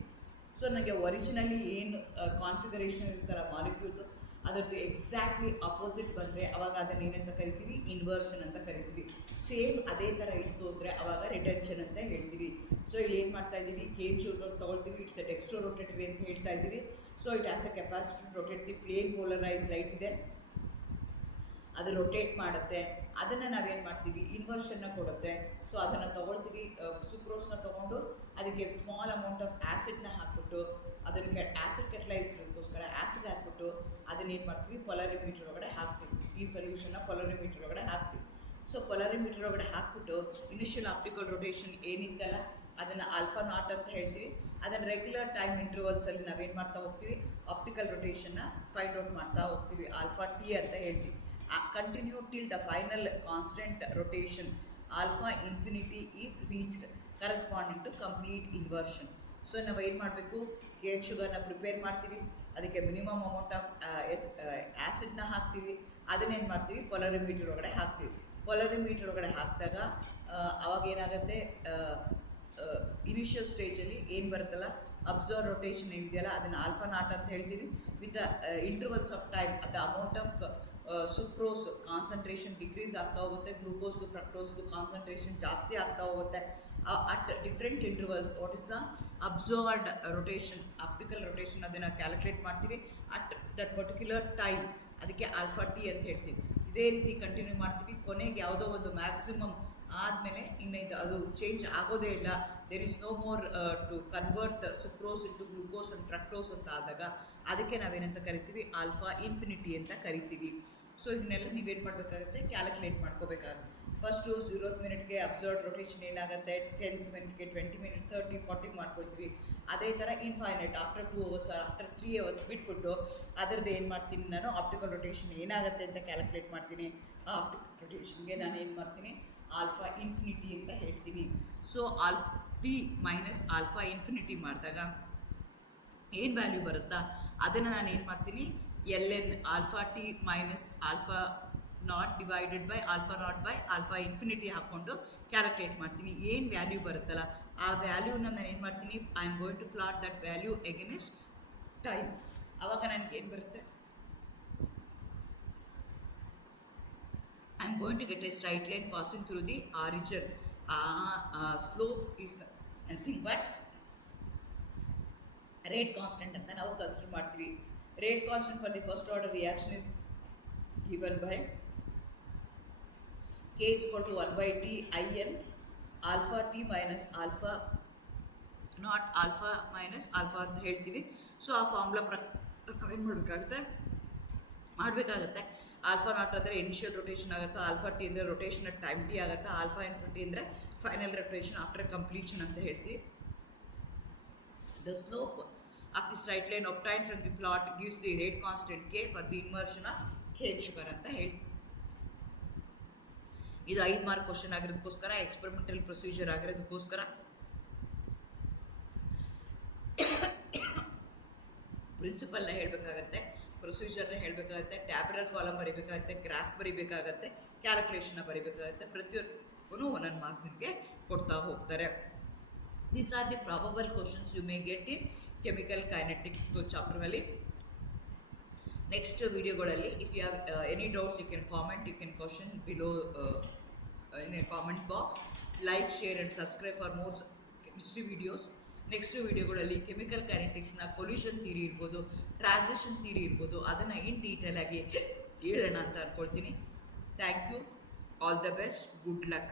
So ನನಗೆ originally ಏನು configuration ಇರುತ್ತಲ್ಲ ಮಾಲಿಕ್ಯೂಲ್ದು ಅದರದ್ದು exactly opposite ಬಂದರೆ ಅವಾಗ ಅದನ್ನು ಏನಂತ ಕರಿತೀವಿ, ಇನ್ವರ್ಷನ್ ಅಂತ ಕರಿತೀವಿ. ಸೇಮ್ ಅದೇ ಥರ ಇತ್ತು ಅಂದರೆ ಅವಾಗ ರಿಟೆನ್ಷನ್ ಅಂತ ಹೇಳ್ತೀವಿ. ಸೊ ಇಲ್ಲಿ ಏನು ಮಾಡ್ತಾ ಇದ್ದೀವಿ, ಕೇನ್ ಶುಗರ್ ತೊಗೊಳ್ತೀವಿ, ಇಟ್ಸ್ ಎ ಡೆಕ್ಸ್ಟ್ರೋರೊಟೇಟರಿ ಅಂತ ಹೇಳ್ತಾ ಇದ್ದೀವಿ. So it has a capacity to rotate the plane polarise light ಇದೆ, ಅದು ರೊಟೇಟ್ ಮಾಡುತ್ತೆ. ಅದನ್ನು ನಾವೇನು ಮಾಡ್ತೀವಿ, ಇನ್ವರ್ಷನ್ನ ಕೊಡುತ್ತೆ. ಸೊ ಅದನ್ನು ತೊಗೊಳ್ತೀವಿ, ಸುಕ್ರೋಸ್ನ ತೊಗೊಂಡು ಅದಕ್ಕೆ ಸ್ಮಾಲ್ ಅಮೌಂಟ್ ಆಫ್ ಆ್ಯಸಿಡ್ನ ಹಾಕ್ಬಿಟ್ಟು ಅದನ್ನು ಆ್ಯಸಿಡ್ ಕೆಟಲೈಸರ್ಗೋಸ್ಕರ ಆ್ಯಸಿಡ್ ಹಾಕ್ಬಿಟ್ಟು ಅದನ್ನೇನು ಮಾಡ್ತೀವಿ, ಪೊಲರಿಮೀಟರ್ ಒಳಗಡೆ ಹಾಕ್ತೀವಿ. ಈ ಸೊಲ್ಯೂಷನ್ನ ಪೊಲರಿಮೀಟರ್ ಒಳಗಡೆ ಹಾಕ್ತೀವಿ. ಸೊ ಪೊಲರಿಮೀಟರ್ ಒಳಗಡೆ ಹಾಕ್ಬಿಟ್ಟು ಇನಿಷಿಯಲ್ ಆಪ್ಟಿಕಲ್ ರೊಟೇಷನ್ ಏನಿತ್ತಲ್ಲ ಅದನ್ನು ಆಲ್ಫಾ ನಾಟ್ ಅಂತ ಹೇಳ್ತೀವಿ. ಅದನ್ನು ರೆಗ್ಯುಲರ್ ಟೈಮ್ ಇಂಟರ್ವಲ್ಸಲ್ಲಿ ನಾವೇನು ಮಾಡ್ತಾ ಹೋಗ್ತೀವಿ, ಆಪ್ಟಿಕಲ್ ರೊಟೇಷನ್ನ ಫೈಂಡ್ ಔಟ್ ಮಾಡ್ತಾ ಹೋಗ್ತೀವಿ. ಆಲ್ಫಾ ಟಿ ಅಂತ ಹೇಳ್ತೀವಿ. Continue till the final constant rotation alpha infinity is reached corresponding to complete inversion. So ನಾವು ಏನು ಮಾಡಬೇಕು, ಕೇನ್ ಶುಗರ್ನ ಪ್ರಿಪೇರ್ ಮಾಡ್ತೀವಿ, ಅದಕ್ಕೆ ಮಿನಿಮಮ್ ಅಮೌಂಟ್ ಆಫ್ ಆ್ಯಸಿಡ್ನ ಹಾಕ್ತೀವಿ. ಅದನ್ನೇನು ಮಾಡ್ತೀವಿ, ಪೊಲರಿಮೀಟರ್ ಒಳಗಡೆ ಹಾಕ್ತೀವಿ. ಪೊಲರಿಮೀಟರ್ ಒಳಗಡೆ ಹಾಕಿದಾಗ ಅವಾಗ ಏನಾಗುತ್ತೆ, ಇನಿಷಿಯಲ್ ಸ್ಟೇಜಲ್ಲಿ ಏನು ಬರುತ್ತಲ್ಲ ಅಬ್ಸರ್ವ್ ರೊಟೇಷನ್ ಏನಿದೆಯಲ್ಲ ಅದನ್ನು ಆಲ್ಫಾ ನಾಟ್ ಅಂತ ಹೇಳ್ತೀವಿ. With intervals of time the amount of sucrose concentration decrease ಆಗ್ತಾ ಹೋಗುತ್ತೆ, ಗ್ಲೂಕೋಸ್ದು ಫ್ರಕ್ಟೋಸ್ದು ಕಾನ್ಸಂಟ್ರೇಷನ್ ಜಾಸ್ತಿ ಆಗ್ತಾ ಹೋಗುತ್ತೆ. at different intervals. What is the observed rotation, optical rotation, ಅದನ್ನು ಕ್ಯಾಲ್ಕುಲೇಟ್ ಮಾಡ್ತೀವಿ ಅಟ್ ದಟ್ ಪರ್ಟಿಕ್ಯುಲರ್ ಟೈಮ್. ಅದಕ್ಕೆ ಆಲ್ಫಾ ಟಿ ಅಂತ ಹೇಳ್ತೀವಿ. ಇದೇ ರೀತಿ ಕಂಟಿನ್ಯೂ ಮಾಡ್ತೀವಿ. ಕೊನೆಗೆ ಯಾವುದೋ ಒಂದು ಮ್ಯಾಕ್ಸಿಮಮ್ ಆದಮೇಲೆ ಇನ್ನು ಇದು ಅದು ಚೇಂಜ್ ಆಗೋದೇ ಇಲ್ಲ, there is no more to convert sucrose into glucose and fructose ಅಂತ ಆದಾಗ ಅದಕ್ಕೆ ನಾವೇನಂತ ಕರಿತೀವಿ, ಆಲ್ಫಾ ಇನ್ಫಿನಿಟಿ ಅಂತ ಕರಿತೀವಿ. ಸೊ ಇದನ್ನೆಲ್ಲ ನೀವೇನು ಮಾಡಬೇಕಾಗುತ್ತೆ, ಕ್ಯಾಲ್ಕುಲೇಟ್ ಮಾಡ್ಕೋಬೇಕಾಗುತ್ತೆ. ಫಸ್ಟು 0th ಮಿನಿಟ್ಗೆ ಅಬ್ಸರ್ವ್ಡ್ ರೊಟೇಷನ್ ಏನಾಗುತ್ತೆ, 10th ಮಿನಿಟ್ಗೆ 20 ಮಿನಿಟ್ 30 40 ಮಾಡ್ಕೊಳ್ತೀವಿ. ಅದೇ ಥರ infinite after 2 hours after 3 hours ಬಿಟ್ಬಿಟ್ಟು ಅದರದ್ದು ಏನು ಮಾಡ್ತೀನಿ ನಾನು, ಆಪ್ಟಿಕಲ್ ರೊಟೇಷನ್ ಏನಾಗುತ್ತೆ ಅಂತ ಕ್ಯಾಲ್ಕುಲೇಟ್ ಮಾಡ್ತೀನಿ. ಆ ಆಪ್ಟಿಕಲ್ ರೊಟೇಷನ್ಗೆ ನಾನು ಏನು ಮಾಡ್ತೀನಿ, ಆಲ್ಫಾ ಇನ್ಫಿನಿಟಿ ಅಂತ ಹೇಳ್ತೀನಿ. So alpha t minus alpha infinity ಮಾಡಿದಾಗ ಏನು ವ್ಯಾಲ್ಯೂ ಬರುತ್ತಾ ಅದನ್ನು ನಾನು ಏನು ಮಾಡ್ತೀನಿ, L N alpha t minus alpha nought divided by alpha nought by alpha infinity ಹಾಕ್ಕೊಂಡು ಕ್ಯಾಲ್ಕುಲೇಟ್ ಮಾಡ್ತೀನಿ. ಏನು ವ್ಯಾಲ್ಯೂ ಬರುತ್ತಲ್ಲ ಆ ವ್ಯಾಲ್ಯೂನ ನಾನು ಏನು ಮಾಡ್ತೀನಿ, I am going to plot that value against time. ಆವಾಗ ನನಗೆ ಏನು ಬರುತ್ತೆ, I am going to get a straight line passing through the origin. Slope is nothing but rate constant ಅಂತ ನಾವು ಕನ್ಸಿಡರ್ ಮಾಡ್ತೀವಿ. Rate constant for the first order reaction is given by k is equal to 1 by t in alpha t minus alpha not alpha minus alpha ಅಂತ ಹೇಳ್ತೀವಿ. So ಆ formula ಪ್ರಕಾರ ಏನು ಮಾಡಬೇಕಾಗತ್ತೆ, alpha not ಅಂದರೆ ಇನಿಷಿಯಲ್ ರೊಟೇಷನ್ ಆಗುತ್ತೆ, alpha T ಅಂದರೆ rotation at time T ಆಗುತ್ತೆ, ಆಲ್ಫಾ ಇನ್ಫಿನಿಟಿ ಅಂದರೆ ಫೈನಲ್ ರೊಟೇಷನ್ ಆಫ್ಟರ್ ಕಂಪ್ಲೀಷನ್ ಅಂತ ಹೇಳ್ತೀವಿ. The slope of the straight line obtained from the plot gives the rate constant k for the immersion of cane sugar ಅಂತ ಹೇಳ್ತೀವಿ. ಇದು 5 mark question ಆಗಿರೋದಕ್ಕೋಸ್ಕರ, experimental procedure ಆಗಿರೋದಕ್ಕೋಸ್ಕರ ಪ್ರಿನ್ಸಿಪಲ್ನ ಹೇಳಬೇಕಾಗತ್ತೆ, ಪ್ರೊಸೀಜರ್ನ ಹೇಳಬೇಕಾಗತ್ತೆ, ಟ್ಯಾಬ್ಯುಲರ್ ಕಾಲಮ್ ಬರೀಬೇಕಾಗತ್ತೆ, ಗ್ರಾಫ್ ಬರೀಬೇಕಾಗತ್ತೆ, ಕ್ಯಾಲ್ಕುಲೇಷನ್ನ ಬರೀಬೇಕಾಗತ್ತೆ. ಪ್ರತಿಯೊಂದಕ್ಕೂ ಒಂದೊಂದು ಮಾರ್ಕ್ಸ್ ನಿಮಗೆ ಕೊಡ್ತಾ ಹೋಗ್ತಾರೆ. These are the probable questions you may get in chemical kinetic ಚಾಪ್ಟರ್ನಲ್ಲಿ. ನೆಕ್ಸ್ಟ್ ವಿಡಿಯೋಗಳಲ್ಲಿ if you have any doubts you can comment, you can question below in a comment box. Like, share and subscribe for more chemistry videos. Next ವಿಡಿಯೋಗಳಲ್ಲಿ chemical ಕೈನೆಟಿಕ್ಸ್ನ collision theory ಇರ್ಬೋದು, transition theory ಇರ್ಬೋದು, ಅದನ್ನು in detail ಆಗಿ ಹೇಳೋಣ ಅಂತ ಅಂದ್ಕೊಳ್ತೀನಿ. Thank you, all the best, good luck.